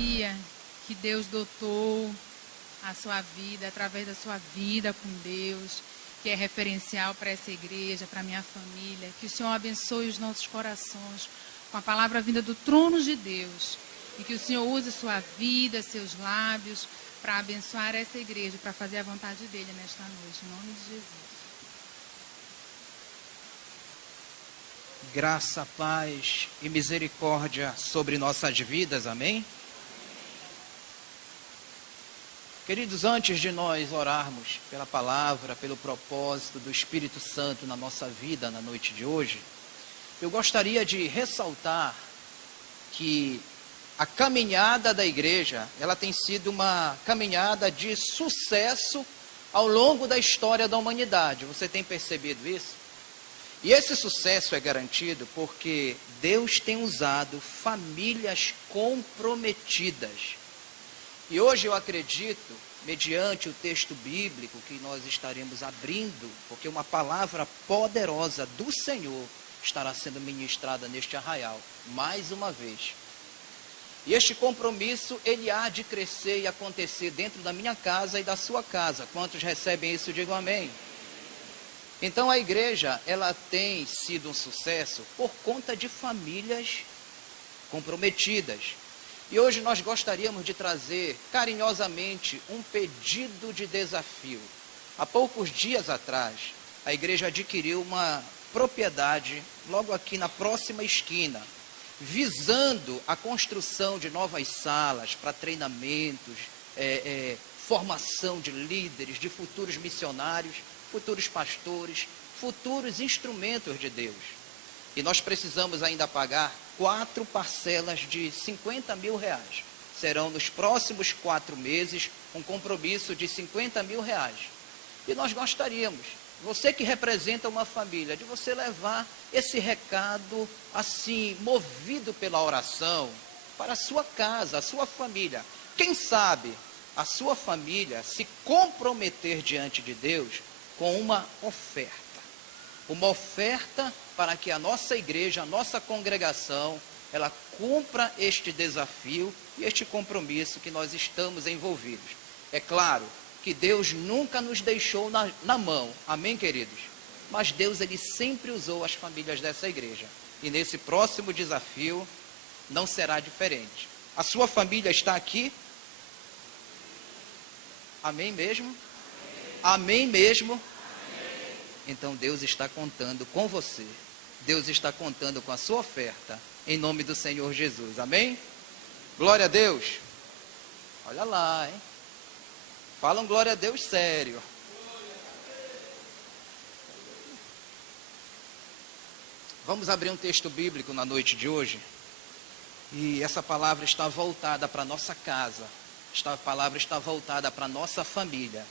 alegria que Deus dotou a sua vida, através da sua vida com Deus, que é referencial para essa igreja, para a minha família. Que o Senhor abençoe os nossos corações com a palavra vinda do trono de Deus. E que o Senhor use sua vida, seus lábios, para abençoar essa igreja, para fazer a vontade dele nesta noite, em nome de Jesus. Graça, paz e misericórdia sobre nossas vidas, amém? Queridos, antes de nós orarmos pela palavra, pelo propósito do Espírito Santo na nossa vida na noite de hoje, eu gostaria de ressaltar que a caminhada da igreja, ela tem sido uma caminhada de sucesso ao longo da história da humanidade. Você tem percebido isso? E esse sucesso é garantido porque Deus tem usado famílias comprometidas. E hoje eu acredito, mediante o texto bíblico que nós estaremos abrindo, porque uma palavra poderosa do Senhor estará sendo ministrada neste arraial, mais uma vez. E este compromisso, ele há de crescer e acontecer dentro da minha casa e da sua casa. Quantos recebem isso, digam amém. Então a igreja, ela tem sido um sucesso por conta de famílias comprometidas. E hoje nós gostaríamos de trazer carinhosamente um pedido de desafio. Há poucos dias atrás, a igreja adquiriu uma propriedade logo aqui na próxima esquina, visando a construção de novas salas para treinamentos, formação de líderes, de futuros missionários, futuros pastores, futuros instrumentos de Deus. E nós precisamos ainda pagar 4 parcelas de R$50 mil. Serão nos próximos 4 meses um compromisso de R$50 mil. E nós gostaríamos, você que representa uma família, de você levar esse recado assim, movido pela oração, para a sua casa, a sua família. Quem sabe a sua família se comprometer diante de Deus com uma oferta para que a nossa igreja, a nossa congregação, ela cumpra este desafio e este compromisso que nós estamos envolvidos. É claro que Deus nunca nos deixou na mão, amém, queridos? Mas Deus, ele sempre usou as famílias dessa igreja. E nesse próximo desafio não será diferente. A sua família está aqui? Amém mesmo? Amém mesmo? Então Deus está contando com você. Deus está contando com a sua oferta. Em nome do Senhor Jesus. Amém? Glória a Deus. Olha lá, hein? Falam glória a Deus sério. Vamos abrir um texto bíblico na noite de hoje. E essa palavra está voltada para a nossa casa. Esta palavra está voltada para a nossa família.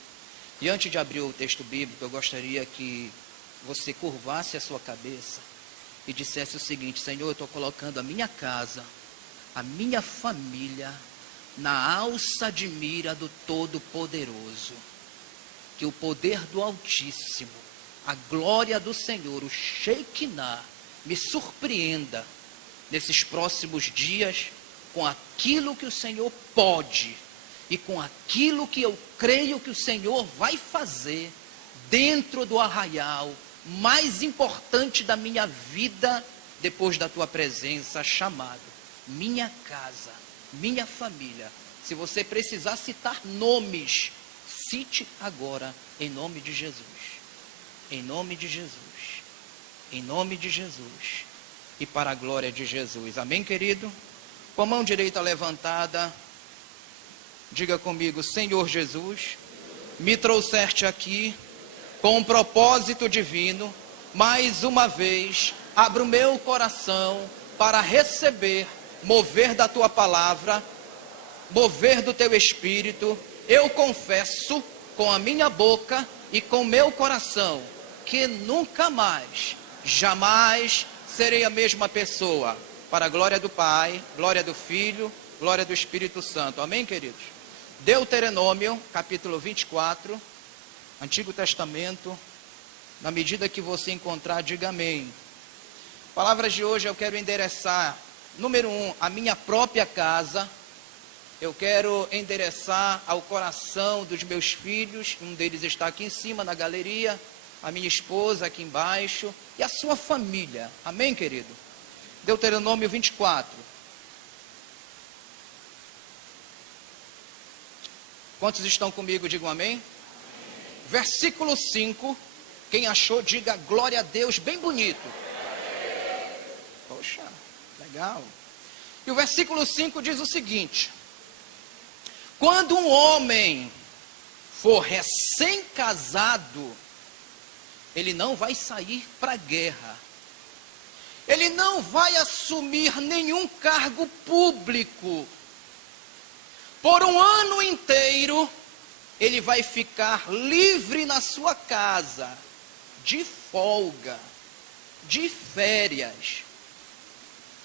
E antes de abrir o texto bíblico, eu gostaria que você curvasse a sua cabeça e dissesse o seguinte: Senhor, eu estou colocando a minha casa, a minha família, na alça de mira do Todo-Poderoso. Que o poder do Altíssimo, a glória do Senhor, o Shekinah, me surpreenda nesses próximos dias com aquilo que o Senhor pode e com aquilo que eu creio que o Senhor vai fazer dentro do arraial mais importante da minha vida, depois da tua presença, chamado minha casa, minha família. Se você precisar citar nomes, cite agora, em nome de Jesus. Em nome de Jesus. Em nome de Jesus. E para a glória de Jesus. Amém, querido? Com a mão direita levantada, diga comigo: Senhor Jesus, me trouxeste aqui com um propósito divino. Mais uma vez, abro o meu coração para receber mover da tua palavra, mover do teu espírito. Eu confesso com a minha boca e com meu coração que nunca mais, jamais serei a mesma pessoa. Para a glória do Pai, glória do Filho, glória do Espírito Santo. Amém, queridos? Deuteronômio, capítulo 24, Antigo Testamento. Na medida que você encontrar, diga amém. Palavras de hoje eu quero endereçar. Número 1, a minha própria casa. eu quero endereçar ao coração dos meus filhos, um deles está aqui em cima na galeria, a minha esposa aqui embaixo, e a sua família. Amém, querido? Deuteronômio 24. Quantos estão comigo, digam amém? Amém. Versículo 5, quem achou, diga glória a Deus, bem bonito. Poxa, legal. E o versículo 5 diz o seguinte: quando um homem for recém-casado, ele não vai sair para a guerra, ele não vai assumir nenhum cargo público. Por um ano inteiro, ele vai ficar livre na sua casa, de folga, de férias.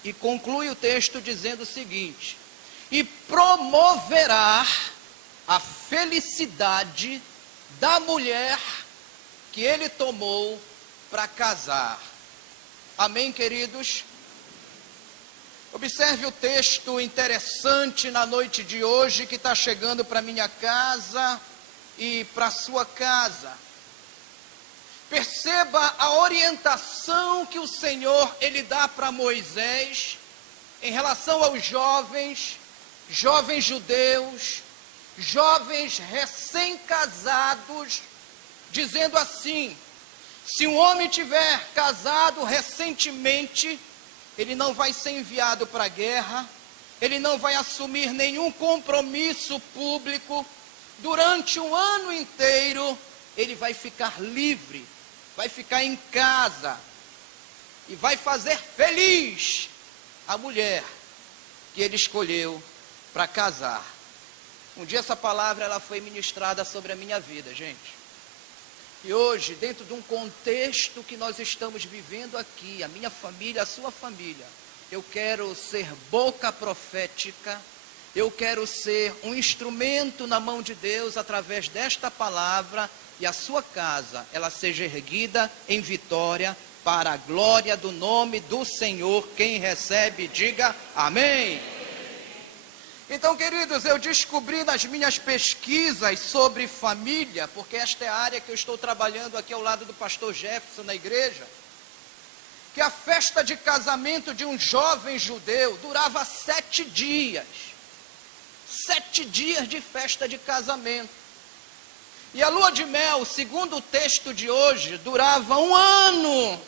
E conclui o texto dizendo o seguinte: e promoverá a felicidade da mulher que ele tomou para casar. Amém, queridos? Observe o texto interessante na noite de hoje que está chegando para minha casa e para a sua casa. Perceba a orientação que o Senhor ele dá para Moisés em relação aos jovens judeus, jovens recém-casados, dizendo assim: se um homem tiver casado recentemente, ele não vai ser enviado para a guerra, ele não vai assumir nenhum compromisso público, durante um ano inteiro, ele vai ficar livre, vai ficar em casa, e vai fazer feliz a mulher que ele escolheu para casar. Um dia essa palavra ela foi ministrada sobre a minha vida, gente. E hoje, dentro de um contexto que nós estamos vivendo aqui, a minha família, a sua família, eu quero ser boca profética, eu quero ser um instrumento na mão de Deus através desta palavra, e a sua casa, ela seja erguida em vitória para a glória do nome do Senhor. Quem recebe, diga amém. Então, queridos, eu descobri nas minhas pesquisas sobre família, porque esta é a área que eu estou trabalhando aqui ao lado do pastor Jefferson na igreja, que a festa de casamento de um jovem judeu durava 7 dias. 7 dias de festa de casamento. E a lua de mel, segundo o texto de hoje, durava 1 ano.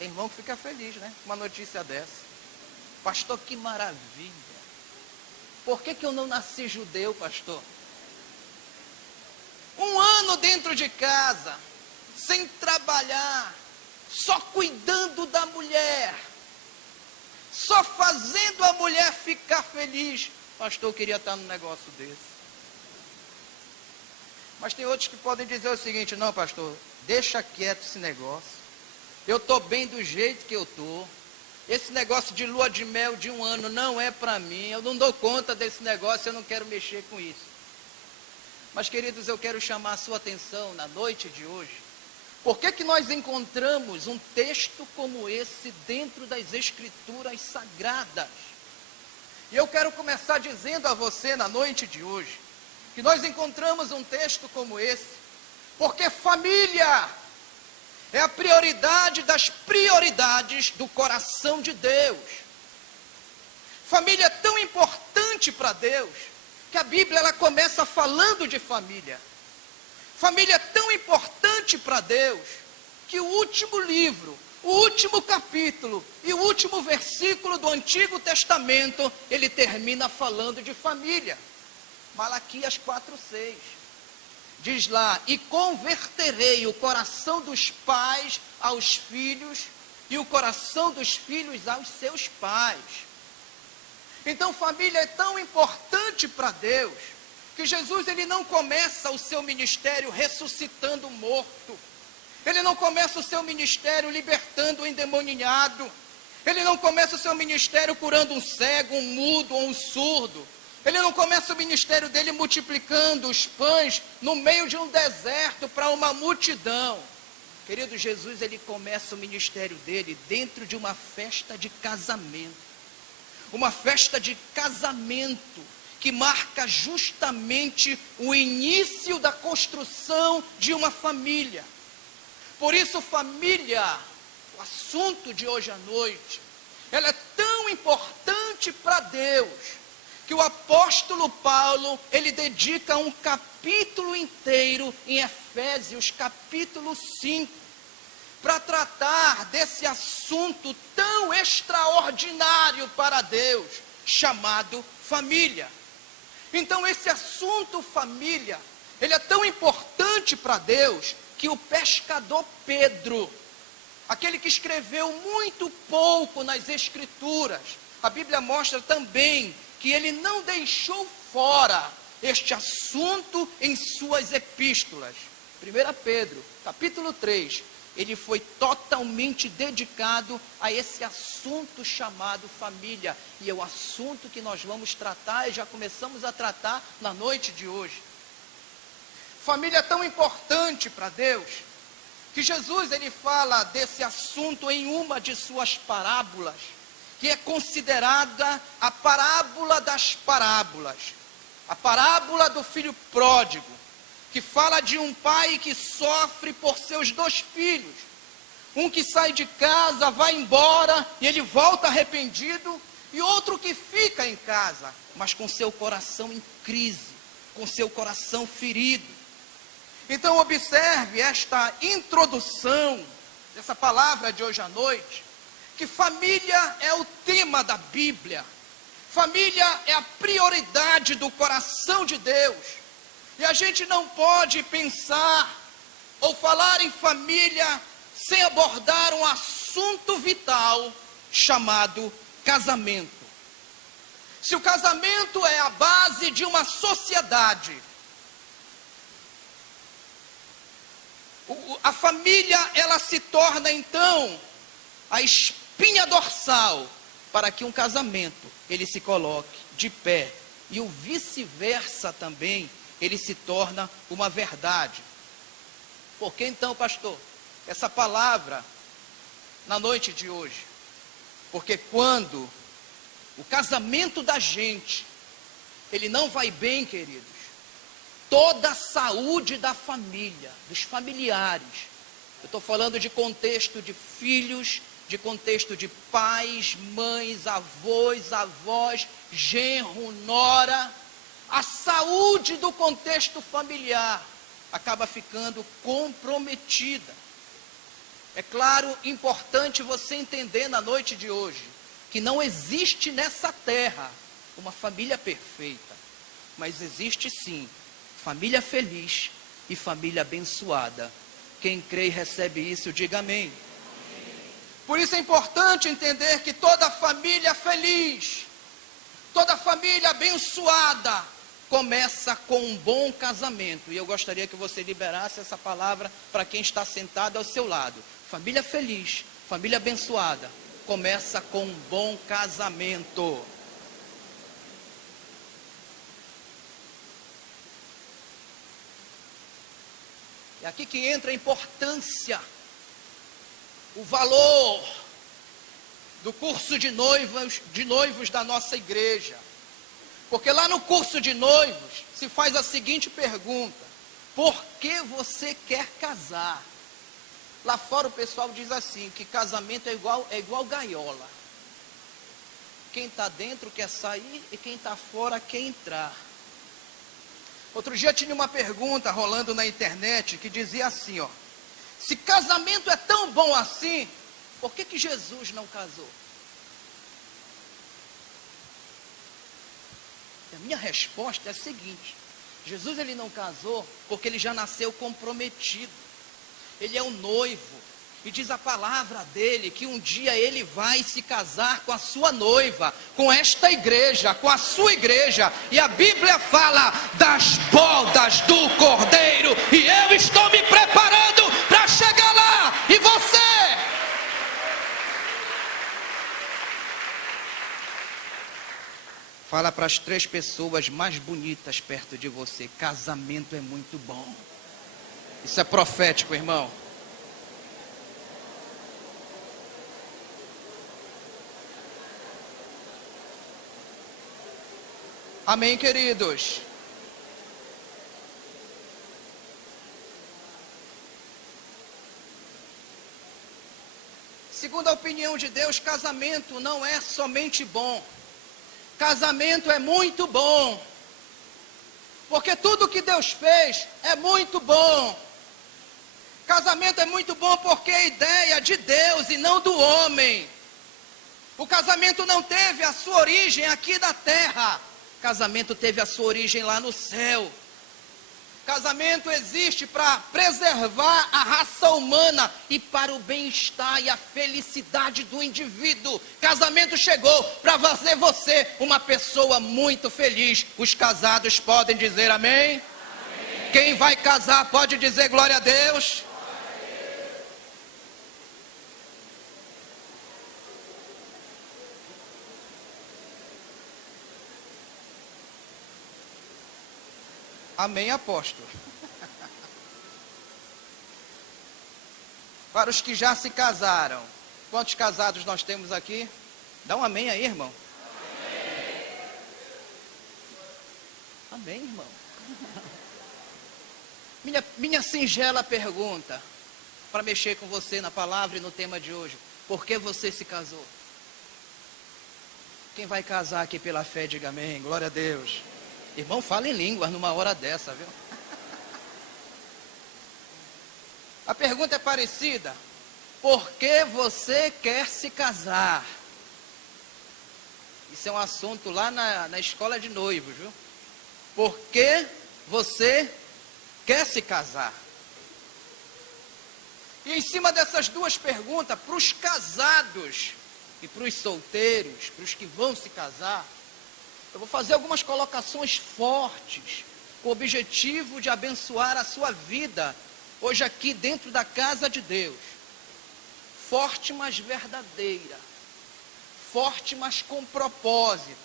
Tem irmão que fica feliz, né? Uma notícia dessa. Pastor, que maravilha. Por que eu não nasci judeu, pastor? 1 ano dentro de casa, sem trabalhar, só cuidando da mulher, só fazendo a mulher ficar feliz. Pastor, eu queria estar num negócio desse. Mas tem outros que podem dizer o seguinte: não, pastor, deixa quieto esse negócio. Eu estou bem do jeito que eu estou. Esse negócio de lua de mel de 1 ano não é para mim, eu não dou conta desse negócio, eu não quero mexer com isso. Mas, queridos, eu quero chamar a sua atenção na noite de hoje. Por que nós encontramos um texto como esse dentro das Escrituras Sagradas? E eu quero começar dizendo a você na noite de hoje, que nós encontramos um texto como esse, porque família é a prioridade das prioridades do coração de Deus. Família é tão importante para Deus, que a Bíblia ela começa falando de família. Família é tão importante para Deus, que o último livro, o último capítulo e o último versículo do Antigo Testamento, ele termina falando de família. Malaquias 4:6. Diz lá: e converterei o coração dos pais aos filhos, e o coração dos filhos aos seus pais. Então, família é tão importante para Deus, que Jesus ele não começa o seu ministério ressuscitando o morto. Ele não começa o seu ministério libertando o endemoniado. Ele não começa o seu ministério curando um cego, um mudo ou um surdo. Ele não começa o ministério dele multiplicando os pães no meio de um deserto para uma multidão. Querido, Jesus ele começa o ministério dele dentro de uma festa de casamento. uma festa de casamento, que marca justamente o início da construção de uma família. Por isso, família, o assunto de hoje à noite, ela é tão importante para Deus, que o apóstolo Paulo, ele dedica um capítulo inteiro em Efésios, capítulo 5, para tratar desse assunto tão extraordinário para Deus, chamado família. Então esse assunto família, ele é tão importante para Deus, que o pescador Pedro, aquele que escreveu muito pouco nas Escrituras, a Bíblia mostra também que ele não deixou fora este assunto em suas epístolas. 1 Pedro, capítulo 3, ele foi totalmente dedicado a esse assunto chamado família. E é o assunto que nós vamos tratar e já começamos a tratar na noite de hoje. Família é tão importante para Deus, que Jesus ele fala desse assunto em uma de suas parábolas, que é considerada a parábola das parábolas. A parábola do filho pródigo, que fala de um pai que sofre por seus 2 filhos. Um que sai de casa, vai embora e ele volta arrependido, e outro que fica em casa, mas com seu coração em crise, com seu coração ferido. Então observe esta introdução dessa palavra de hoje à noite, que família é o tema da Bíblia. Família é a prioridade do coração de Deus. E a gente não pode pensar ou falar em família sem abordar um assunto vital chamado casamento. Se o casamento é a base de uma sociedade, a família ela se torna então a espinha dorsal para que um casamento ele se coloque de pé, e o vice-versa também, ele se torna uma verdade. Por que então, pastor, essa palavra na noite de hoje? Porque quando o casamento da gente, ele não vai bem, queridos, toda a saúde da família, dos familiares, eu estou falando de contexto de filhos, de contexto de pais, mães, avós, genro, nora, a saúde do contexto familiar acaba ficando comprometida. É claro, importante você entender na noite de hoje, que não existe nessa terra uma família perfeita, mas existe sim, família feliz e família abençoada. Quem crê e recebe isso, diga amém. Por isso é importante entender que toda família feliz, toda família abençoada, começa com um bom casamento. E eu gostaria que você liberasse essa palavra para quem está sentado ao seu lado. Família feliz, família abençoada, começa com um bom casamento. É aqui que entra a importância, o valor do curso de noivos da nossa igreja. Porque lá no curso de noivos se faz a seguinte pergunta: por que você quer casar? Lá fora o pessoal diz assim, que casamento é igual gaiola. Quem está dentro quer sair e quem está fora quer entrar. Outro dia tinha uma pergunta rolando na internet que dizia assim, ó: se casamento é tão bom assim, por que Jesus não casou? A minha resposta é a seguinte: Jesus ele não casou porque ele já nasceu comprometido. Ele é um noivo. E diz a palavra dele que um dia ele vai se casar com a sua noiva, com esta igreja, com a sua igreja. E a Bíblia fala das bodas do Cordeiro. E eu estou me preparando para chegar lá. E você? Fala para as 3 pessoas mais bonitas perto de você: casamento é muito bom. Isso é profético, irmão. Amém, queridos? Segundo a opinião de Deus, casamento não é somente bom. Casamento é muito bom. Porque tudo que Deus fez é muito bom. Casamento é muito bom porque é ideia de Deus e não do homem. O casamento não teve a sua origem aqui na terra. O casamento teve a sua origem lá no céu. Casamento existe para preservar a raça humana e para o bem-estar e a felicidade do indivíduo. Casamento chegou para fazer você uma pessoa muito feliz. Os casados podem dizer amém? Amém. Quem vai casar pode dizer glória a Deus. Amém, apóstolo. Para os que já se casaram, quantos casados nós temos aqui? Dá um amém aí, irmão. Amém, irmão. Minha singela pergunta, para mexer com você na palavra e no tema de hoje: por que você se casou? Quem vai casar aqui pela fé, diga amém, glória a Deus. Irmão, fala em línguas numa hora dessa, viu? A pergunta é parecida. Por que você quer se casar? Isso é um assunto lá na escola de noivos, viu? Por que você quer se casar? E em cima dessas duas perguntas, para os casados e para os solteiros, para os que vão se casar, eu vou fazer algumas colocações fortes, com o objetivo de abençoar a sua vida, hoje aqui dentro da casa de Deus. Forte, mas verdadeira. Forte, mas com propósito.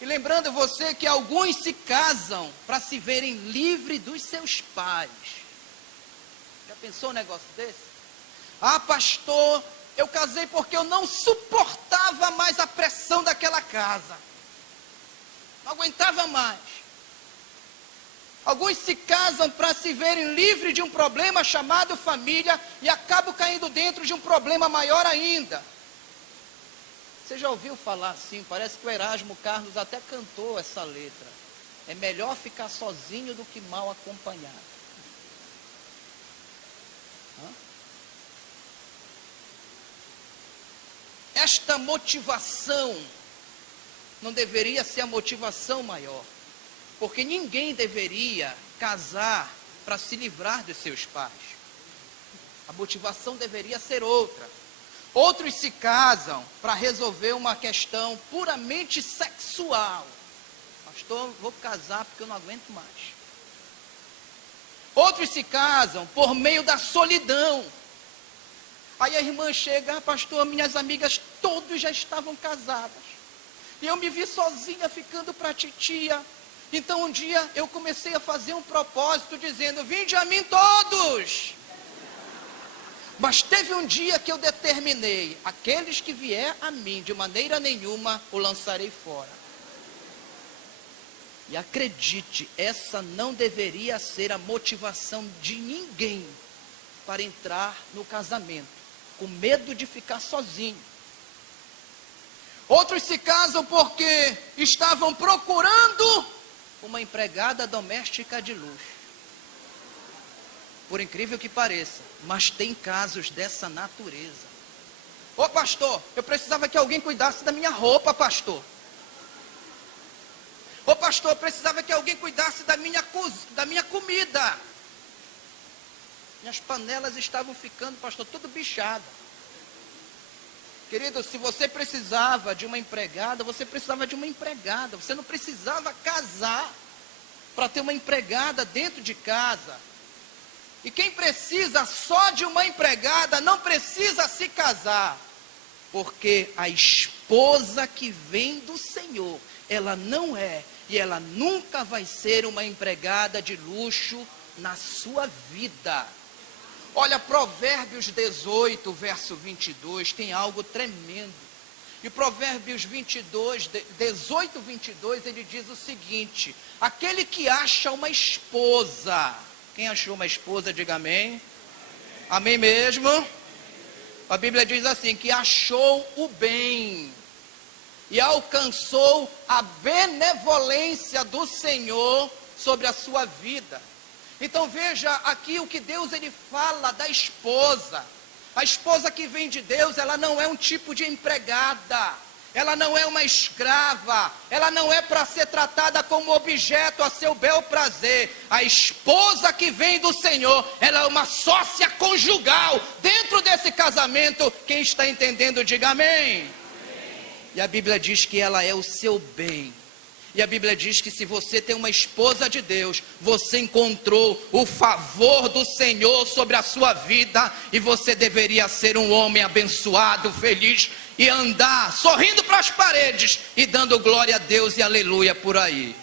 E lembrando você que alguns se casam para se verem livres dos seus pais. Já pensou um negócio desse? Ah, pastor, eu casei porque eu não suportava mais a pressão daquela casa. Não aguentava mais. Alguns se casam para se verem livres de um problema chamado família e acabam caindo dentro de um problema maior ainda. Você já ouviu falar assim? Parece que o Erasmo Carlos até cantou essa letra. É melhor ficar sozinho do que mal acompanhado. Esta motivação não deveria ser a motivação maior, porque ninguém deveria casar para se livrar dos seus pais. A motivação deveria ser outra. Outros se casam para resolver uma questão puramente sexual. Pastor, vou casar porque eu não aguento mais. Outros se casam por meio da solidão. Aí a irmã chega: pastor, minhas amigas todos já estavam casadas. E eu me vi sozinha ficando para a titia. Então um dia eu comecei a fazer um propósito dizendo: vinde a mim todos. Mas teve um dia que eu determinei: aqueles que vier a mim, de maneira nenhuma o lançarei fora. E acredite, essa não deveria ser a motivação de ninguém para entrar no casamento, com medo de ficar sozinho. Outros se casam porque estavam procurando uma empregada doméstica de luxo. Por incrível que pareça, mas tem casos dessa natureza. Ô pastor, eu precisava que alguém cuidasse da minha roupa, pastor. Ô pastor, eu precisava que alguém cuidasse da minha comida. Minhas panelas estavam ficando, pastor, tudo bichada. Querido, se você precisava de uma empregada, você precisava de uma empregada. Você não precisava casar para ter uma empregada dentro de casa. E quem precisa só de uma empregada não precisa se casar. Porque a esposa que vem do Senhor, ela não é e ela nunca vai ser uma empregada de luxo na sua vida. Olha, Provérbios 18, verso 22, tem algo tremendo. E Provérbios 22, 18, 22, ele diz o seguinte: aquele que acha uma esposa, quem achou uma esposa, diga amém. Amém mesmo? A Bíblia diz assim, que achou o bem e alcançou a benevolência do Senhor sobre a sua vida. Então veja aqui o que Deus ele fala da esposa. A esposa que vem de Deus, ela não é um tipo de empregada, ela não é uma escrava, ela não é para ser tratada como objeto a seu bel prazer. A esposa que vem do Senhor, ela é uma sócia conjugal dentro desse casamento. Quem está entendendo, diga amém. E a Bíblia diz que ela é o seu bem. E a Bíblia diz que se você tem uma esposa de Deus, você encontrou o favor do Senhor sobre a sua vida, e você deveria ser um homem abençoado, feliz, e andar sorrindo para as paredes e dando glória a Deus e aleluia por aí.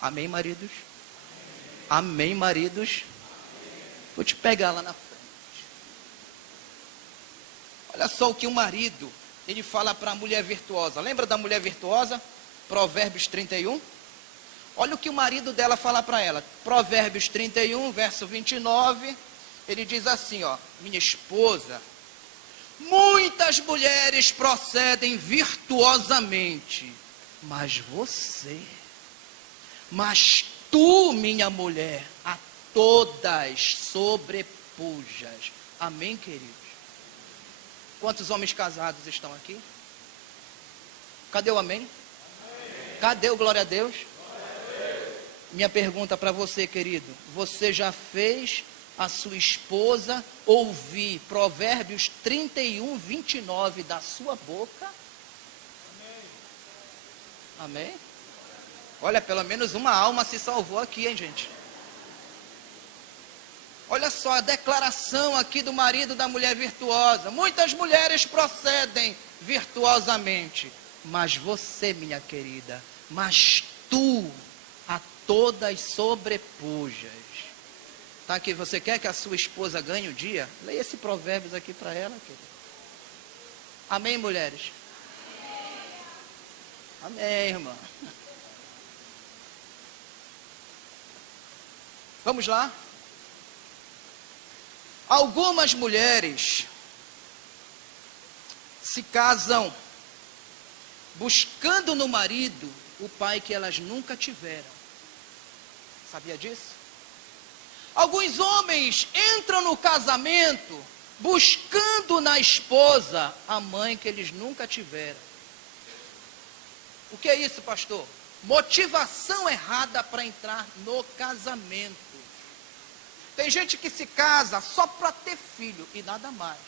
Amém, maridos? Amém, maridos? Vou te pegar lá na frente. Olha só o que o marido ele fala para a mulher virtuosa. Lembra da mulher virtuosa? Provérbios 31. Olha o que o marido dela fala para ela. Provérbios 31, verso 29. Ele diz assim, ó: minha esposa, muitas mulheres procedem virtuosamente, mas tu, minha mulher, a todas sobrepujas. Amém, queridos? Quantos homens casados estão aqui? Cadê o amém? Amém. Cadê o glória a Deus? Glória a Deus. Minha pergunta para você, querido: você já fez a sua esposa ouvir Provérbios 31, 29 da sua boca? Amém? Amém? Olha, pelo menos uma alma se salvou aqui, hein, gente? Olha só a declaração aqui do marido da mulher virtuosa. Muitas mulheres procedem virtuosamente, mas você, minha querida, mas tu a todas sobrepujas. Tá aqui, você quer que a sua esposa ganhe o dia? Leia esse provérbios aqui para ela, querida. Amém, mulheres? Amém, irmã. Vamos lá? Algumas mulheres se casam buscando no marido o pai que elas nunca tiveram. Sabia disso? Alguns homens entram no casamento buscando na esposa a mãe que eles nunca tiveram. O que é isso, pastor? Motivação errada para entrar no casamento. Tem gente que se casa só para ter filho e nada mais.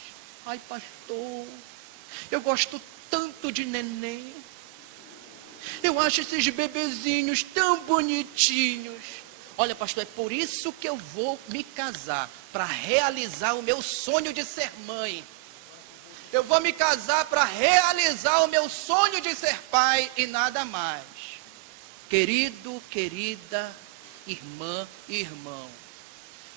Ai, pastor, eu gosto tanto de neném. Eu acho esses bebezinhos tão bonitinhos. Olha, pastor, é por isso que eu vou me casar, para realizar o meu sonho de ser mãe. Eu vou me casar para realizar o meu sonho de ser pai e nada mais. Querido, querida, irmã e irmão,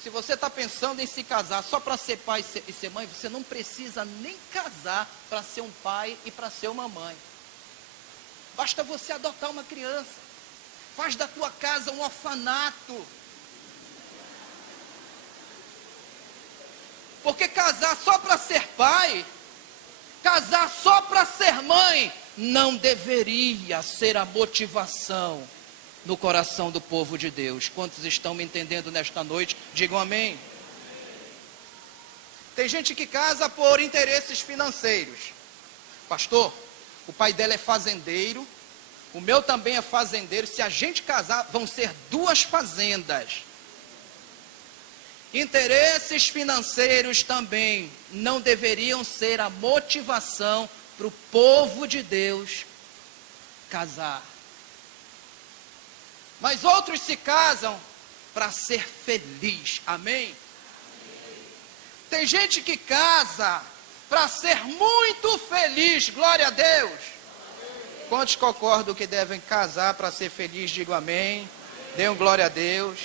se você está pensando em se casar só para ser pai e ser mãe, você não precisa nem casar para ser um pai e para ser uma mãe. Basta você adotar uma criança. Faz da tua casa um orfanato. Porque casar só para ser pai, casar só para ser mãe, não deveria ser a motivação no coração do povo de Deus. Quantos estão me entendendo nesta noite? Digam amém. Tem gente que casa por interesses financeiros. Pastor, o pai dela é fazendeiro, o meu também é fazendeiro. Se a gente casar, vão ser 2 fazendas. Interesses financeiros também não deveriam ser a motivação para o povo de Deus casar. Mas outros se casam para ser feliz. Amém? Tem gente que casa para ser muito feliz. Glória a Deus. Quantos concordam que devem casar para ser feliz? Digo amém. Dêem glória a Deus.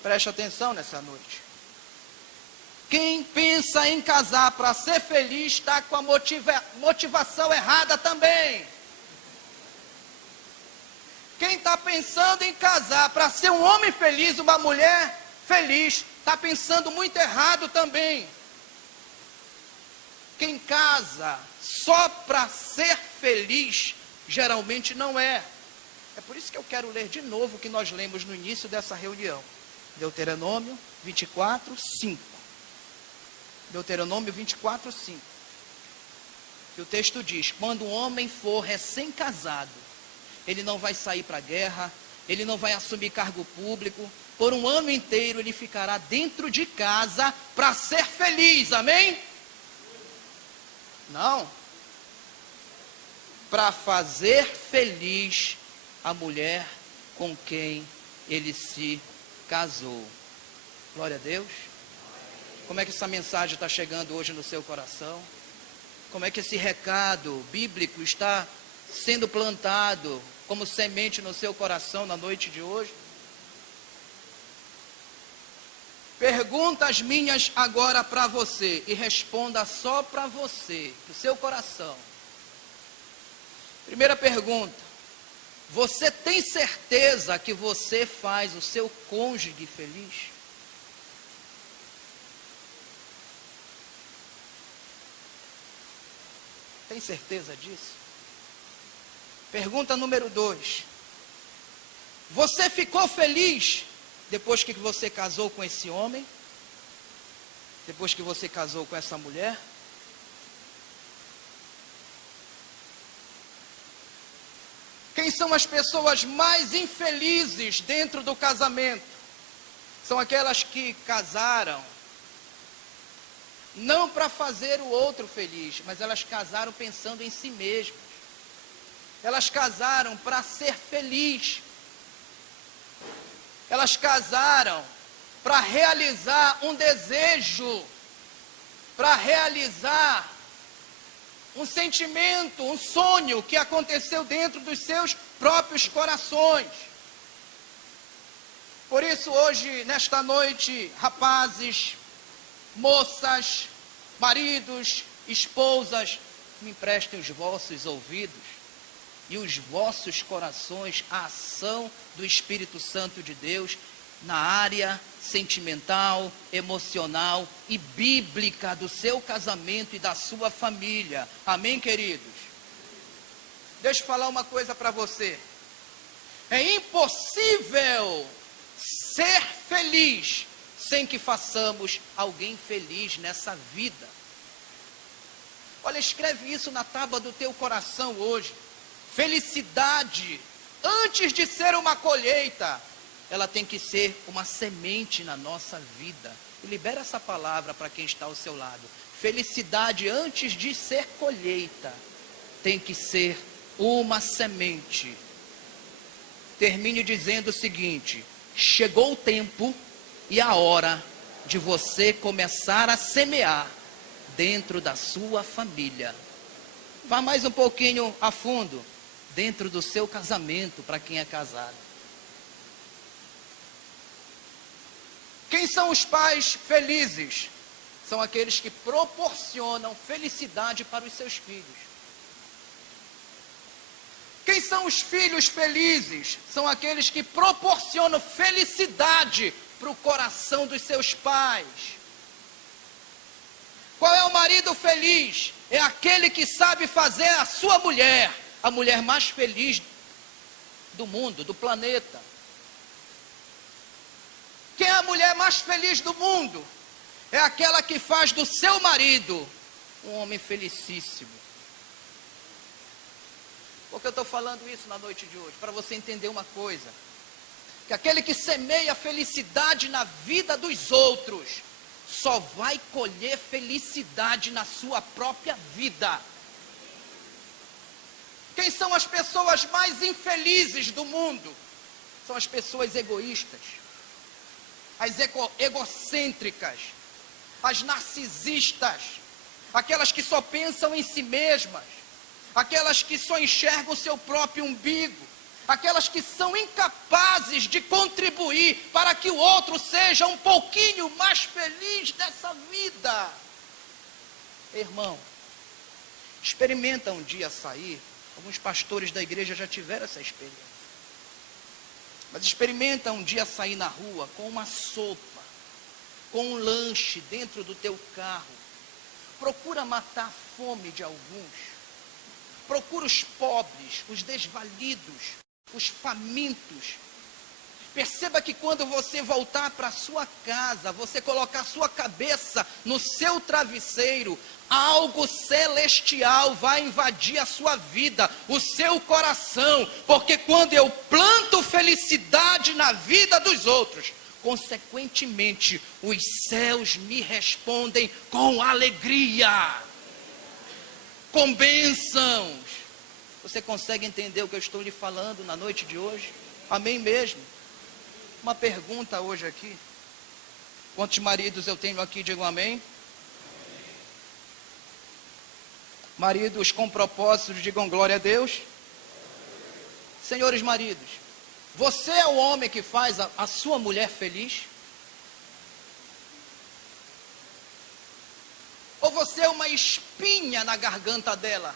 Preste atenção nessa noite. Quem pensa em casar para ser feliz está com a motivação errada também. Quem está pensando em casar para ser um homem feliz, uma mulher feliz, está pensando muito errado também. Quem casa só para ser feliz, geralmente não é. É por isso que eu quero ler de novo o que nós lemos no início dessa reunião. Deuteronômio 24, 5. Deuteronômio 24, 5. Que o texto diz: quando um homem for recém-casado, ele não vai sair para a guerra, ele não vai assumir cargo público, por um ano inteiro ele ficará dentro de casa para ser feliz, amém? Não. Para fazer feliz a mulher com quem ele se casou. Glória a Deus. Como é que essa mensagem está chegando hoje no seu coração? Como é que esse recado bíblico está sendo plantado como semente no seu coração na noite de hoje? Perguntas minhas agora para você, e responda só para você, do seu coração. Primeira pergunta: você tem certeza que você faz o seu cônjuge feliz? Tem certeza disso? Pergunta número 2. Você ficou feliz depois que você casou com esse homem? Depois que você casou com essa mulher? Quem são as pessoas mais infelizes dentro do casamento? São aquelas que casaram não para fazer o outro feliz, mas elas casaram pensando em si mesmas. Elas casaram para ser feliz. Elas casaram para realizar um desejo, para realizar um sentimento, um sonho que aconteceu dentro dos seus próprios corações. Por isso hoje, nesta noite, rapazes, moças, maridos, esposas, me emprestem os vossos ouvidos e os vossos corações à ação do Espírito Santo de Deus na área sentimental, emocional e bíblica do seu casamento e da sua família. Amém, queridos? Deixa eu falar uma coisa para você. É impossível ser feliz sem que façamos alguém feliz nessa vida. Olha, escreve isso na tábua do teu coração hoje. Felicidade, antes de ser uma colheita, ela tem que ser uma semente na nossa vida. E libera essa palavra para quem está ao seu lado. Felicidade, antes de ser colheita, tem que ser uma semente. Termine dizendo o seguinte: chegou o tempo e a hora de você começar a semear dentro da sua família. Vá mais um pouquinho a fundo, dentro do seu casamento, para quem é casado. Quem são os pais felizes? São aqueles que proporcionam felicidade para os seus filhos. Quem são os filhos felizes? São aqueles que proporcionam felicidade para o coração dos seus pais. Qual é o marido feliz? É aquele que sabe fazer a sua mulher a mulher mais feliz do mundo, do planeta. Quem é a mulher mais feliz do mundo? É aquela que faz do seu marido um homem felicíssimo. Por que eu estou falando isso na noite de hoje? Para você entender uma coisa: que aquele que semeia felicidade na vida dos outros, só vai colher felicidade na sua própria vida. Quem são as pessoas mais infelizes do mundo? São as pessoas egoístas, as egocêntricas, as narcisistas, aquelas que só pensam em si mesmas, aquelas que só enxergam o seu próprio umbigo, aquelas que são incapazes de contribuir para que o outro seja um pouquinho mais feliz dessa vida. Irmão, experimenta um dia sair. Alguns pastores da igreja já tiveram essa experiência. Mas experimenta um dia sair na rua com uma sopa, com um lanche dentro do teu carro. Procura matar a fome de alguns. Procura os pobres, os desvalidos, os famintos. Perceba que quando você voltar para a sua casa, você colocar a sua cabeça no seu travesseiro, algo celestial vai invadir a sua vida, o seu coração, porque quando eu planto felicidade na vida dos outros, consequentemente, os céus me respondem com alegria, com bênçãos. Você consegue entender o que eu estou lhe falando na noite de hoje? Amém mesmo? Uma pergunta hoje aqui. Quantos maridos eu tenho aqui? Digam amém. Maridos com propósitos, digam glória a Deus. Senhores maridos, você é o homem que faz a sua mulher feliz? Ou você é uma espinha na garganta dela?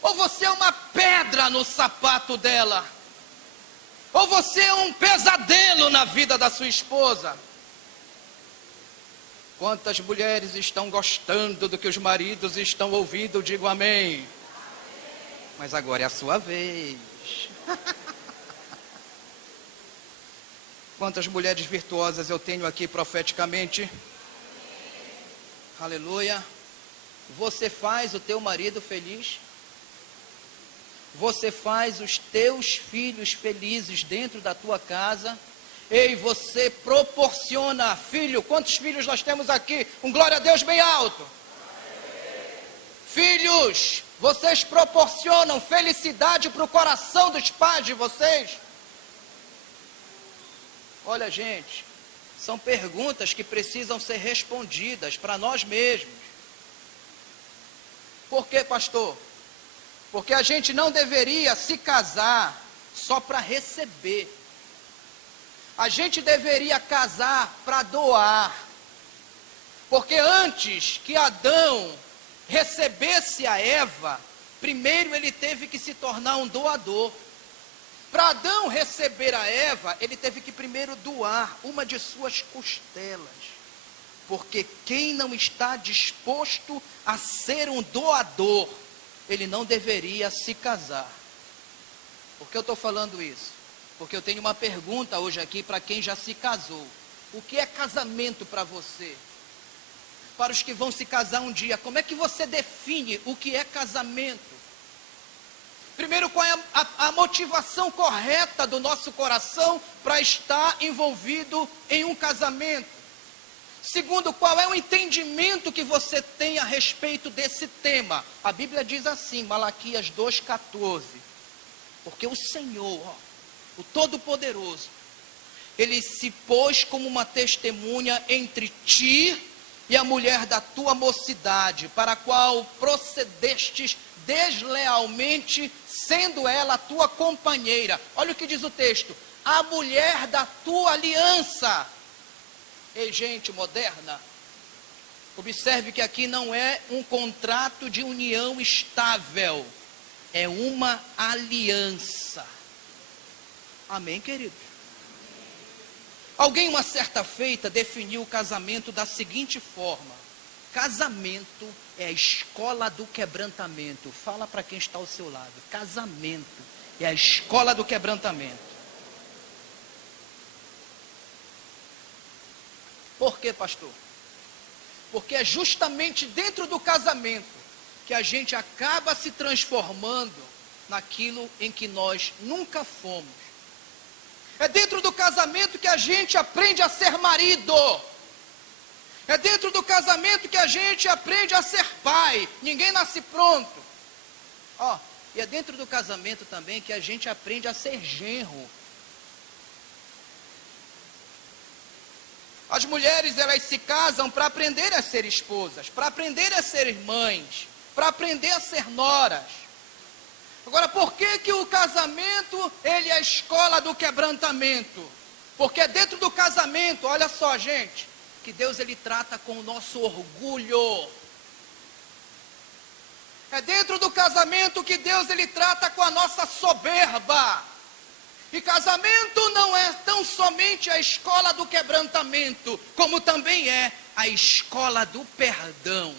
Ou você é uma pedra no sapato dela? Ou você é um pesadelo na vida da sua esposa? Quantas mulheres estão gostando do que os maridos estão ouvindo? Digo amém. Mas agora é a sua vez. Quantas mulheres virtuosas eu tenho aqui profeticamente? Aleluia. Você faz o teu marido feliz? Você faz os teus filhos felizes dentro da tua casa? Ei, você proporciona, filho, quantos filhos nós temos aqui? Um glória a Deus bem alto. Filhos, vocês proporcionam felicidade para o coração dos pais de vocês? Olha, gente, são perguntas que precisam ser respondidas para nós mesmos. Por quê, pastor? Porque a gente não deveria se casar só para receber. A gente deveria casar para doar. Porque antes que Adão recebesse a Eva, primeiro ele teve que se tornar um doador. Para Adão receber a Eva, ele teve que primeiro doar uma de suas costelas. Porque quem não está disposto a ser um doador, ele não deveria se casar. Por que eu estou falando isso? Porque eu tenho uma pergunta hoje aqui para quem já se casou. O que é casamento para você? Para os que vão se casar um dia, como é que você define o que é casamento? Primeiro, qual é a motivação correta do nosso coração para estar envolvido em um casamento? Segundo, qual é o entendimento que você tem a respeito desse tema? A Bíblia diz assim, Malaquias 2,14. Porque o Senhor, o Todo-Poderoso, Ele se pôs como uma testemunha entre ti e a mulher da tua mocidade, para a qual procedestes deslealmente, sendo ela a tua companheira. Olha o que diz o texto. A mulher da tua aliança. Ei, gente moderna, observe que aqui não é um contrato de união estável, é uma aliança. Amém, querido? Alguém uma certa feita definiu o casamento da seguinte forma: casamento é a escola do quebrantamento. Fala para quem está ao seu lado, casamento é a escola do quebrantamento. Por quê, pastor? Porque é justamente dentro do casamento que a gente acaba se transformando naquilo em que nós nunca fomos. É dentro do casamento que a gente aprende a ser marido. É dentro do casamento que a gente aprende a ser pai. Ninguém nasce pronto. E é dentro do casamento também que a gente aprende a ser genro. As mulheres, elas se casam para aprender a ser esposas, para aprender a ser mães, para aprender a ser noras. Agora, por que que o casamento, ele é a escola do quebrantamento? Porque dentro do casamento, olha só, gente, que Deus, ele trata com o nosso orgulho. É dentro do casamento que Deus, ele trata com a nossa soberba. E casamento não é tão somente a escola do quebrantamento, como também é a escola do perdão.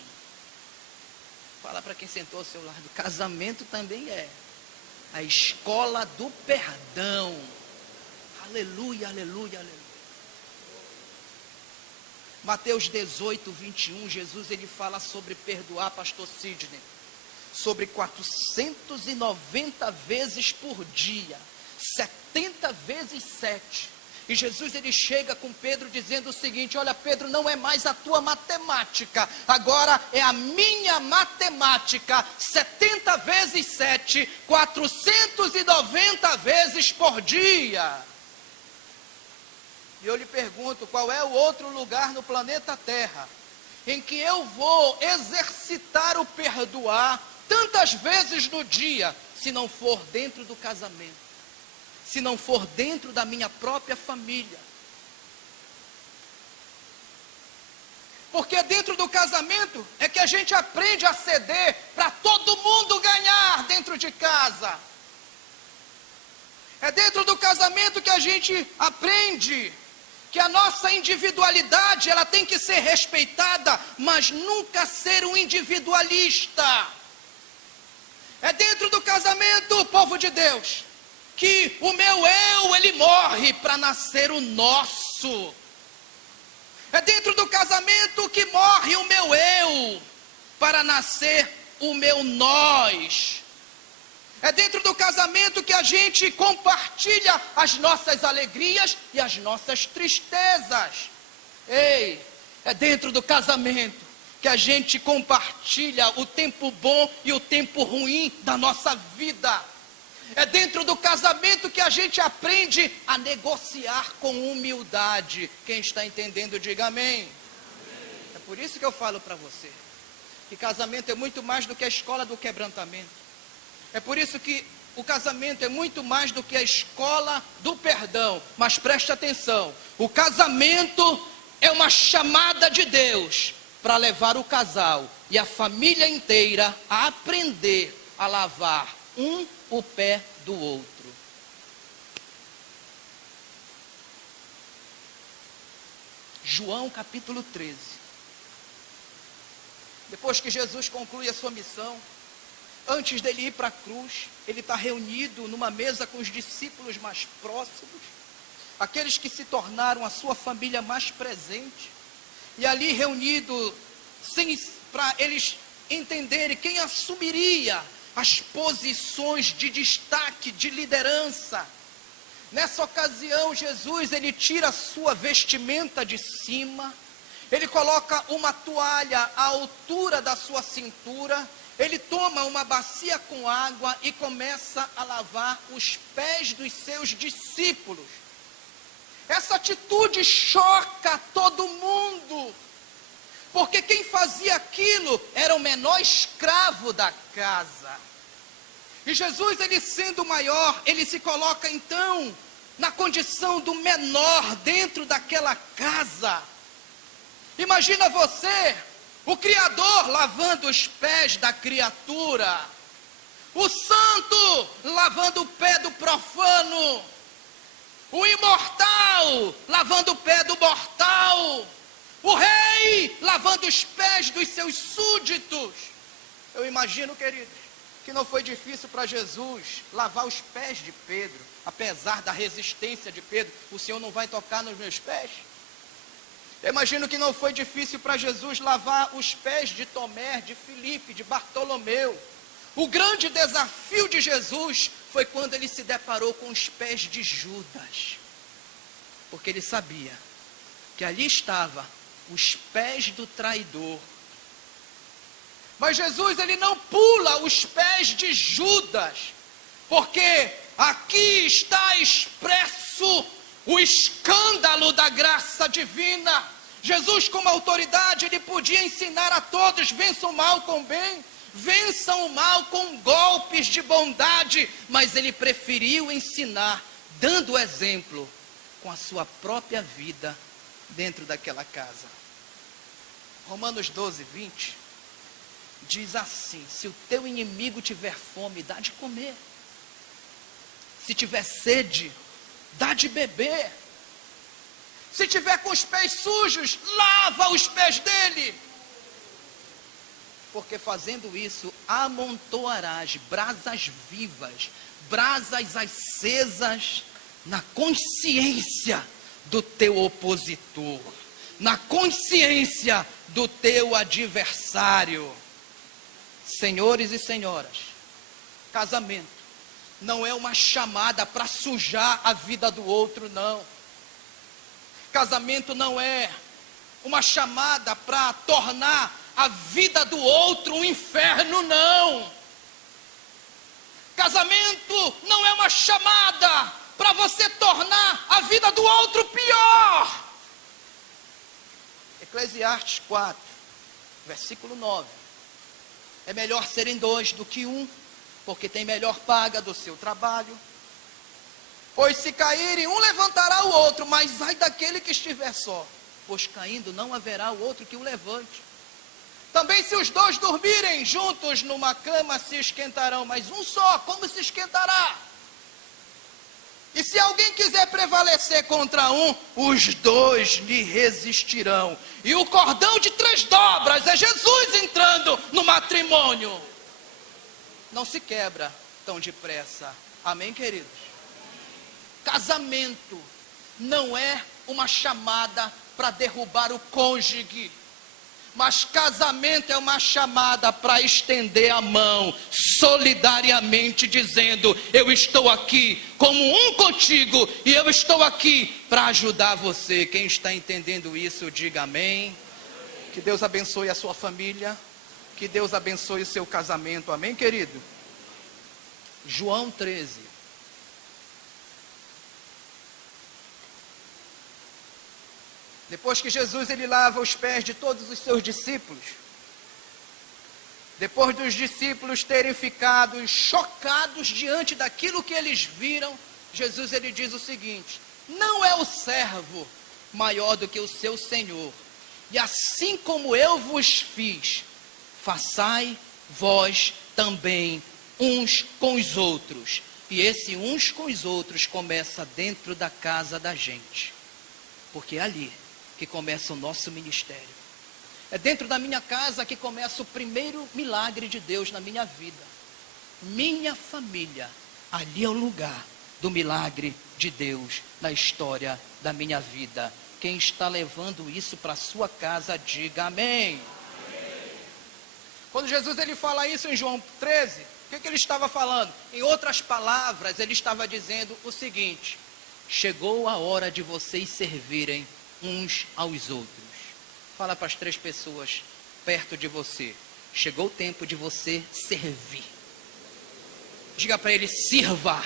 Fala para quem sentou ao seu lado, casamento também é a escola do perdão. Aleluia, aleluia, aleluia. Mateus 18, 21, Jesus, ele fala sobre perdoar, pastor Sidney, sobre 490 vezes por dia, 70 vezes 7. E Jesus, ele chega com Pedro dizendo o seguinte: olha, Pedro, não é mais a tua matemática, agora é a minha matemática. 70 vezes 7, 490 vezes por dia. E eu lhe pergunto, qual é o outro lugar no planeta Terra em que eu vou exercitar o perdoar tantas vezes no dia, se não for dentro do casamento, se não for dentro da minha própria família? Porque dentro do casamento é que a gente aprende a ceder para todo mundo ganhar dentro de casa. É dentro do casamento que a gente aprende que a nossa individualidade, ela tem que ser respeitada, mas nunca ser um individualista. É dentro do casamento, povo de Deus, que o meu eu, ele morre para nascer o nosso. É dentro do casamento que morre o meu eu para nascer o meu nós. É dentro do casamento que a gente compartilha as nossas alegrias e as nossas tristezas. Ei, é dentro do casamento que a gente compartilha o tempo bom e o tempo ruim da nossa vida. É dentro do casamento que a gente aprende a negociar com humildade. Quem está entendendo, diga amém. É por isso que eu falo para você que casamento é muito mais do que a escola do quebrantamento. É por isso que o casamento é muito mais do que a escola do perdão. Mas preste atenção, o casamento é uma chamada de Deus para levar o casal e a família inteira a aprender a lavar o pé do outro. João capítulo 13. Depois que Jesus conclui a sua missão, antes dele ir para a cruz, ele está reunido numa mesa com os discípulos mais próximos, aqueles que se tornaram a sua família mais presente, e ali reunido, para eles entenderem quem assumiria as posições de destaque, de liderança. Nessa ocasião, Jesus, ele tira a sua vestimenta de cima, ele coloca uma toalha à altura da sua cintura, ele toma uma bacia com água e começa a lavar os pés dos seus discípulos. Essa atitude choca todo mundo, porque quem fazia aquilo era o menor escravo da casa. E Jesus, ele sendo maior, ele se coloca então na condição do menor dentro daquela casa. Imagina você, o Criador lavando os pés da criatura, o santo lavando o pé do profano, o imortal lavando o pé do mortal, o rei lavando os pés dos seus súditos. Eu imagino, queridos, que não foi difícil para Jesus lavar os pés de Pedro, apesar da resistência de Pedro. O Senhor não vai tocar nos meus pés? Eu imagino que não foi difícil para Jesus lavar os pés de Tomé, de Filipe, de Bartolomeu. O grande desafio de Jesus foi quando ele se deparou com os pés de Judas, porque ele sabia que ali estavam os pés do traidor. Mas Jesus, ele não pula os pés de Judas, porque aqui está expresso o escândalo da graça divina. Jesus, como autoridade, ele podia ensinar a todos: vença o mal com o bem, vençam o mal com golpes de bondade, mas ele preferiu ensinar, dando o exemplo com a sua própria vida dentro daquela casa. Romanos 12, 20 diz assim: se o teu inimigo tiver fome, dá de comer. Se tiver sede, dá de beber. Se tiver com os pés sujos, lava os pés dele. Porque fazendo isso, amontoarás brasas vivas, brasas acesas na consciência do teu opositor, na consciência do teu adversário. Senhores e senhoras, casamento não é uma chamada para sujar a vida do outro, não. Casamento não é uma chamada para tornar a vida do outro um inferno, não. Casamento não é uma chamada para você tornar a vida do outro pior. Eclesiastes 4, versículo 9. É melhor serem dois do que um, porque tem melhor paga do seu trabalho. Pois se caírem, um levantará o outro, mas ai daquele que estiver só, pois caindo não haverá o outro que o levante. Também se os dois dormirem juntos numa cama, se esquentarão, mas um só, como se esquentará? E se alguém quiser prevalecer contra um, os dois lhe resistirão. E o cordão de 3 dobras é Jesus entrando no matrimônio. Não se quebra tão depressa. Amém, queridos? Casamento não é uma chamada para derrubar o cônjuge, mas casamento é uma chamada para estender a mão solidariamente, dizendo: eu estou aqui como um contigo e eu estou aqui para ajudar você. Quem está entendendo isso, diga amém. Que Deus abençoe a sua família, que Deus abençoe o seu casamento, amém, querido? João 13. Depois que Jesus ele lava os pés de todos os seus discípulos, depois dos discípulos terem ficado chocados diante daquilo que eles viram, Jesus ele diz o seguinte: não é o servo maior do que o seu senhor, e assim como eu vos fiz, façai vós também uns com os outros. E esse uns com os outros começa dentro da casa da gente, porque é ali que começa o nosso ministério. É dentro da minha casa que começa o primeiro milagre de Deus na minha vida. Minha família, ali é o lugar do milagre de Deus na história da minha vida. Quem está levando isso para a sua casa, diga amém. Quando Jesus ele fala isso em João 13, o que ele estava falando? Em outras palavras, ele estava dizendo o seguinte: chegou a hora de vocês servirem uns aos outros. Fala para as 3 pessoas perto de você: chegou o tempo de você servir. Diga para ele: sirva.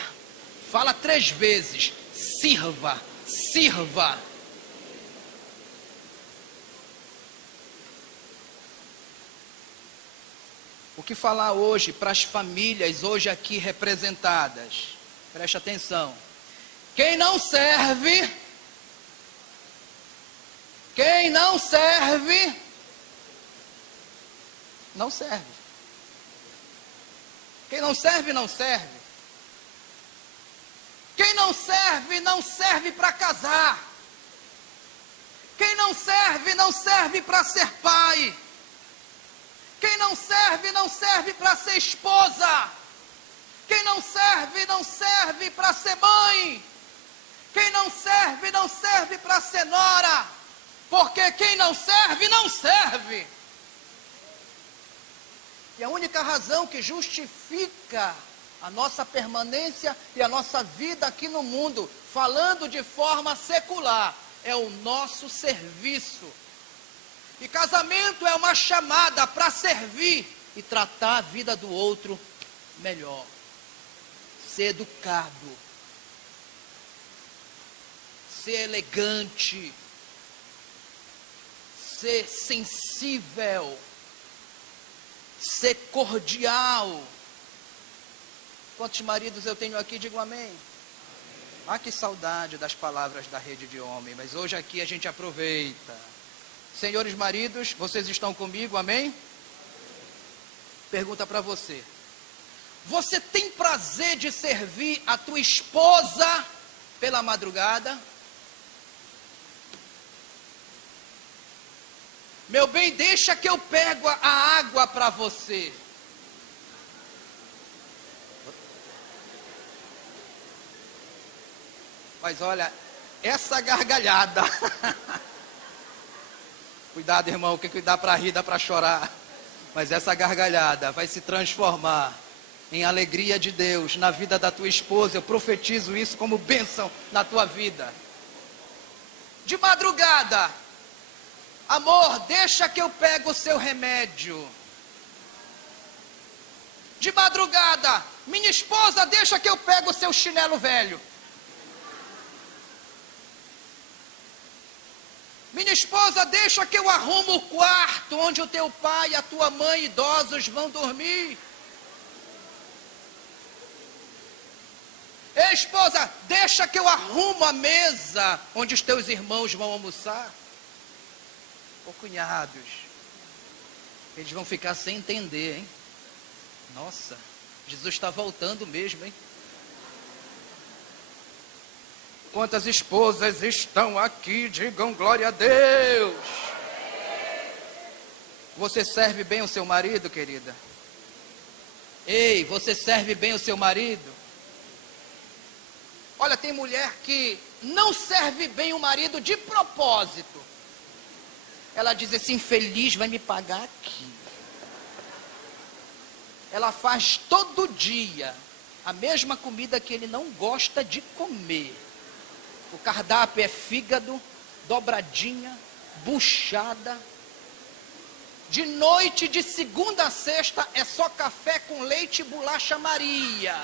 Fala 3 vezes: sirva, sirva. O que falar hoje para as famílias hoje aqui representadas? Preste atenção. Quem não serve, não serve. Quem não serve, não serve. Quem não serve, não serve para casar. Quem não serve, não serve para ser pai. Quem não serve, não serve para ser esposa. Quem não serve, não serve para ser mãe. Quem não serve, não serve para ser nora. Porque quem não serve, não serve. E a única razão que justifica a nossa permanência e a nossa vida aqui no mundo, falando de forma secular, é o nosso serviço. E casamento é uma chamada para servir e tratar a vida do outro melhor. Ser educado. Ser elegante. Ser sensível. ser cordial. Quantos maridos eu tenho aqui? Digam amém. Ah, que saudade das palavras da Rede de Homem, mas hoje aqui a gente aproveita. Senhores maridos, vocês estão comigo, amém? Pergunta para você. Você tem prazer de servir a tua esposa pela madrugada? Meu bem, deixa que eu pego a água para você. Mas olha, essa gargalhada. Cuidado, irmão, que dá para rir, dá para chorar. Mas essa gargalhada vai se transformar em alegria de Deus na vida da tua esposa. Eu profetizo isso como bênção na tua vida. De madrugada, amor, deixa que eu pego o seu remédio. De madrugada, minha esposa, deixa que eu pego o seu chinelo velho. Minha esposa, deixa que eu arrumo o quarto onde o teu pai e a tua mãe idosos vão dormir. Ei, esposa, deixa que eu arrumo a mesa onde os teus irmãos vão almoçar. Ô cunhados, eles vão ficar sem entender, hein? Nossa, Jesus está voltando mesmo, hein? Quantas esposas estão aqui? Digam glória a Deus. Você serve bem o seu marido, querida? Ei, você serve bem o seu marido? Olha, tem mulher que não serve bem o marido de propósito. Ela diz assim, infeliz vai me pagar aqui. Ela faz todo dia a mesma comida que ele não gosta de comer. O cardápio é fígado, dobradinha, buchada. De noite, de segunda a sexta, é só café com leite e bolacha Maria.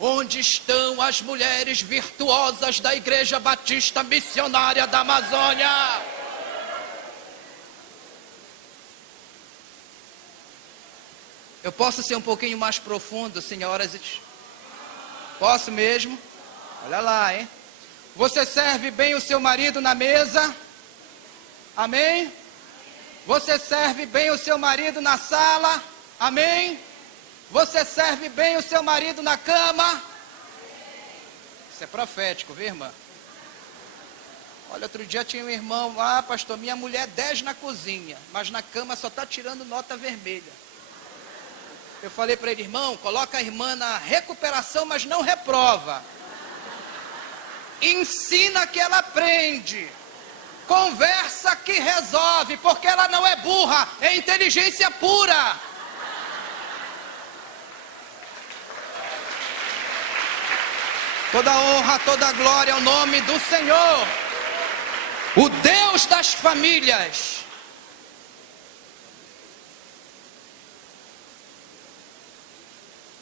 Onde estão as mulheres virtuosas da Igreja Batista Missionária da Amazônia? Eu posso ser um pouquinho mais profundo, senhoras? Posso mesmo? Olha lá, hein? Você serve bem o seu marido na mesa? Amém? Você serve bem o seu marido na sala? Amém? Você serve bem o seu marido na cama? Isso é profético, viu, irmã? Olha, outro dia tinha um irmão lá, pastor, minha mulher 10 na cozinha, mas na cama só está tirando nota vermelha. Eu falei para ele, irmão, coloca a irmã na recuperação, mas não reprova. Ensina que ela aprende. Conversa que resolve, porque ela não é burra, é inteligência pura. Toda honra, toda glória ao nome do Senhor, o Deus das famílias.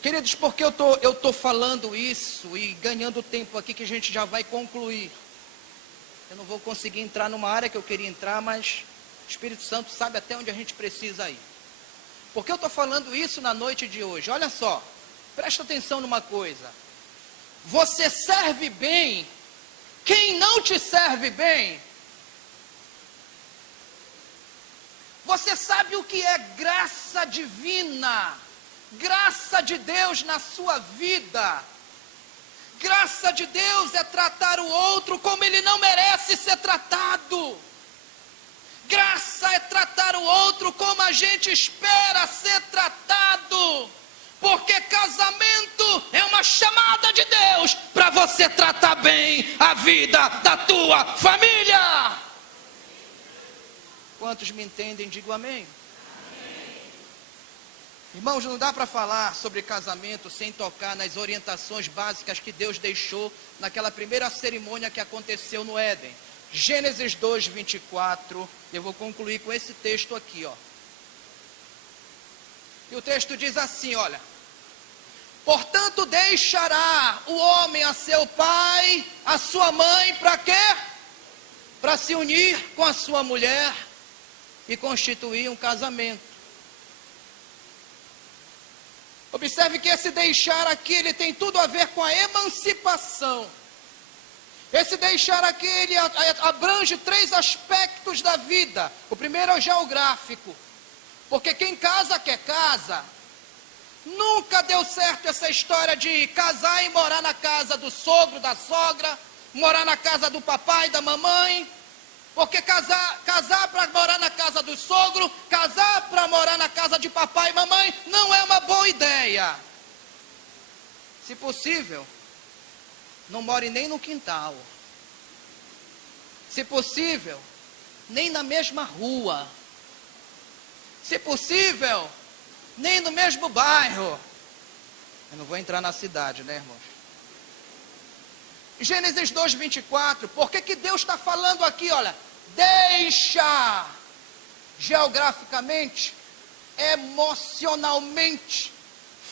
Queridos, porque eu tô falando isso e ganhando tempo aqui que a gente já vai concluir. Eu não vou conseguir entrar numa área que eu queria entrar, mas o Espírito Santo sabe até onde a gente precisa ir. Por que eu estou falando isso na noite de hoje? Olha só, presta atenção numa coisa. Você serve bem quem não te serve bem. Você sabe o que é graça divina? Graça de Deus na sua vida. Graça de Deus é tratar o outro como ele não merece ser tratado. Graça é tratar o outro como a gente espera ser tratado. Porque casamento é uma chamada de Deus para você tratar bem a vida da tua família. Quantos me entendem? Digo amém. Irmãos, não dá para falar sobre casamento sem tocar nas orientações básicas que Deus deixou naquela primeira cerimônia que aconteceu no Éden. Gênesis 2, 24, eu vou concluir com esse texto aqui, ó. E o texto diz assim, olha. Portanto, deixará o homem a seu pai, a sua mãe, para quê? Para se unir com a sua mulher, e constituir um casamento. Observe que esse deixar aqui, ele tem tudo a ver com a emancipação. Esse deixar aqui, ele abrange 3 aspectos da vida. O primeiro é o geográfico, porque quem casa quer casa. Nunca deu certo essa história de casar e morar na casa do sogro, da sogra, morar na casa do papai e da mamãe. Porque casar para morar na casa do sogro, casar para morar na casa de papai e mamãe, não é uma boa ideia. Se possível, não more nem no quintal. Se possível, nem na mesma rua. Se possível, nem no mesmo bairro. Eu não vou entrar na cidade, né, irmãos? Gênesis 2:24, por que Deus está falando aqui, olha, deixa geograficamente, emocionalmente,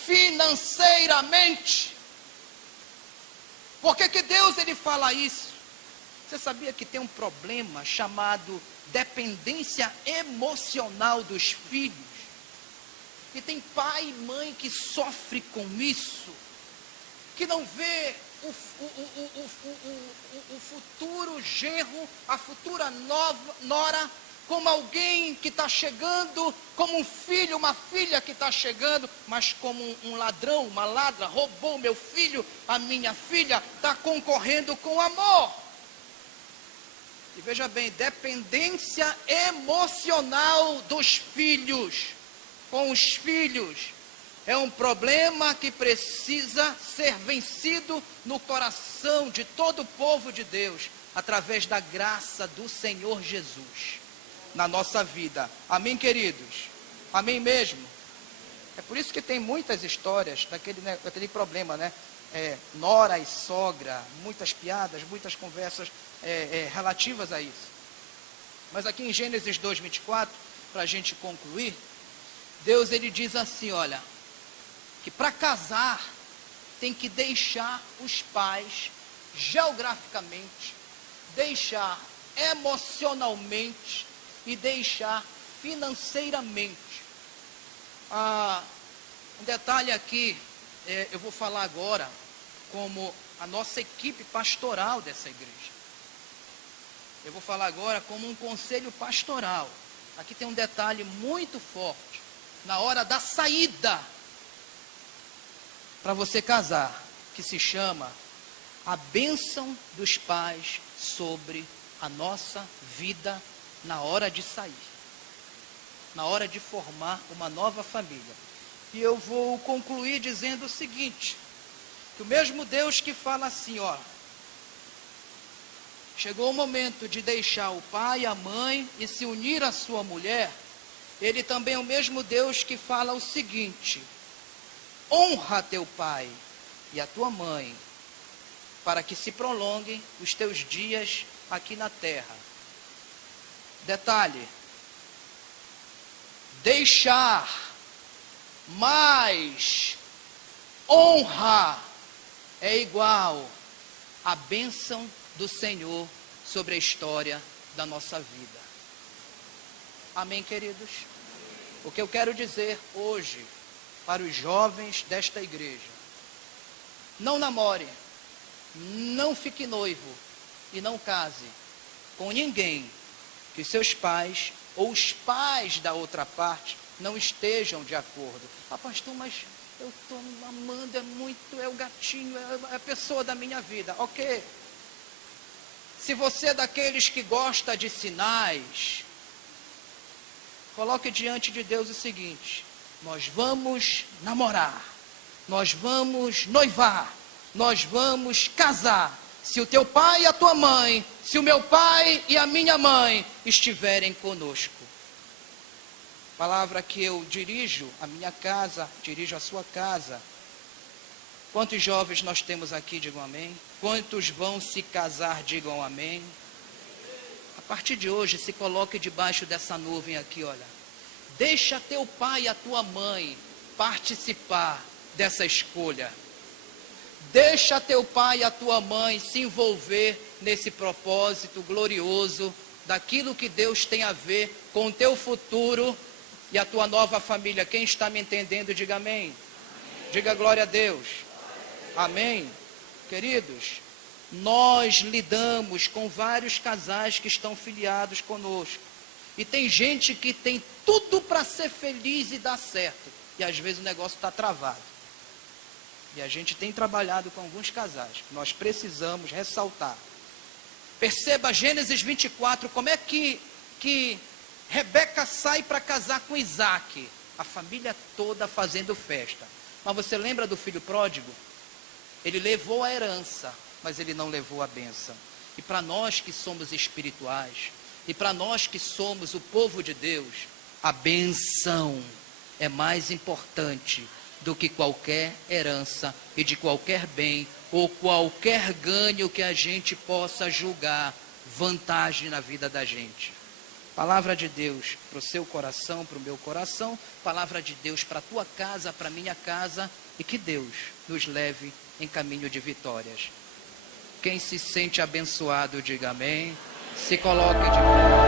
financeiramente. Por que Deus ele fala isso? Você sabia que tem um problema chamado dependência emocional dos filhos? E tem pai e mãe que sofre com isso, que não vê o futuro genro, a futura nora, como alguém que está chegando, como um filho, uma filha que está chegando, mas como um ladrão, uma ladra, roubou meu filho, a minha filha, está concorrendo com amor. E veja bem, dependência emocional dos filhos, com os filhos, é um problema que precisa ser vencido no coração de todo o povo de Deus, através da graça do Senhor Jesus, na nossa vida. Amém, queridos? Amém mesmo? É por isso que tem muitas histórias daquele problema, né? Nora e sogra, muitas piadas, muitas conversas relativas a isso. Mas aqui em Gênesis 2:24, para a gente concluir, Deus ele diz assim, olha, que para casar tem que deixar os pais geograficamente, deixar emocionalmente e deixar financeiramente. Um detalhe aqui, eu vou falar agora como a nossa equipe pastoral dessa igreja. Eu vou falar agora como um conselho pastoral. Aqui tem um detalhe muito forte. Na hora da saída para você casar, que se chama a bênção dos pais sobre a nossa vida na hora de sair, na hora de formar uma nova família. E eu vou concluir dizendo o seguinte, que o mesmo Deus que fala assim, ó, chegou o momento de deixar o pai e a mãe e se unir à sua mulher, ele também é o mesmo Deus que fala o seguinte, honra teu pai e a tua mãe, para que se prolonguem os teus dias aqui na terra. Detalhe, deixar mais honra é igual à bênção do Senhor sobre a história da nossa vida. Amém, queridos? O que eu quero dizer hoje para os jovens desta igreja: não namore, não fique noivo e não case com ninguém que seus pais ou os pais da outra parte não estejam de acordo. Pastor, mas eu estou amando, é o gatinho, é a pessoa da minha vida. Ok. Se você é daqueles que gosta de sinais, coloque diante de Deus o seguinte: nós vamos namorar, nós vamos noivar, nós vamos casar, se o teu pai e a tua mãe, se o meu pai e a minha mãe estiverem conosco. Palavra que eu dirijo a minha casa, dirijo a sua casa. Quantos jovens nós temos aqui, digam amém? Quantos vão se casar, digam amém? A partir de hoje, se coloque debaixo dessa nuvem aqui, olha. Deixa teu pai e a tua mãe participar dessa escolha. Deixa teu pai e a tua mãe se envolver nesse propósito glorioso daquilo que Deus tem a ver com o teu futuro e a tua nova família. Quem está me entendendo, diga amém. Diga glória a Deus. Amém. Queridos, nós lidamos com vários casais que estão filiados conosco. E tem gente que tem tudo para ser feliz e dar certo. E às vezes o negócio está travado. E a gente tem trabalhado com alguns casais que nós precisamos ressaltar. Perceba Gênesis 24, como é que Rebeca sai para casar com Isaac. A família toda fazendo festa. Mas você lembra do filho pródigo? Ele levou a herança, mas ele não levou a bênção. E para nós que somos espirituais, e para nós que somos o povo de Deus, a bênção é mais importante do que qualquer herança e de qualquer bem ou qualquer ganho que a gente possa julgar vantagem na vida da gente. Palavra de Deus para o seu coração, para o meu coração, palavra de Deus para a tua casa, para a minha casa, e que Deus nos leve em caminho de vitórias. Quem se sente abençoado, diga amém. Se coloque de pé.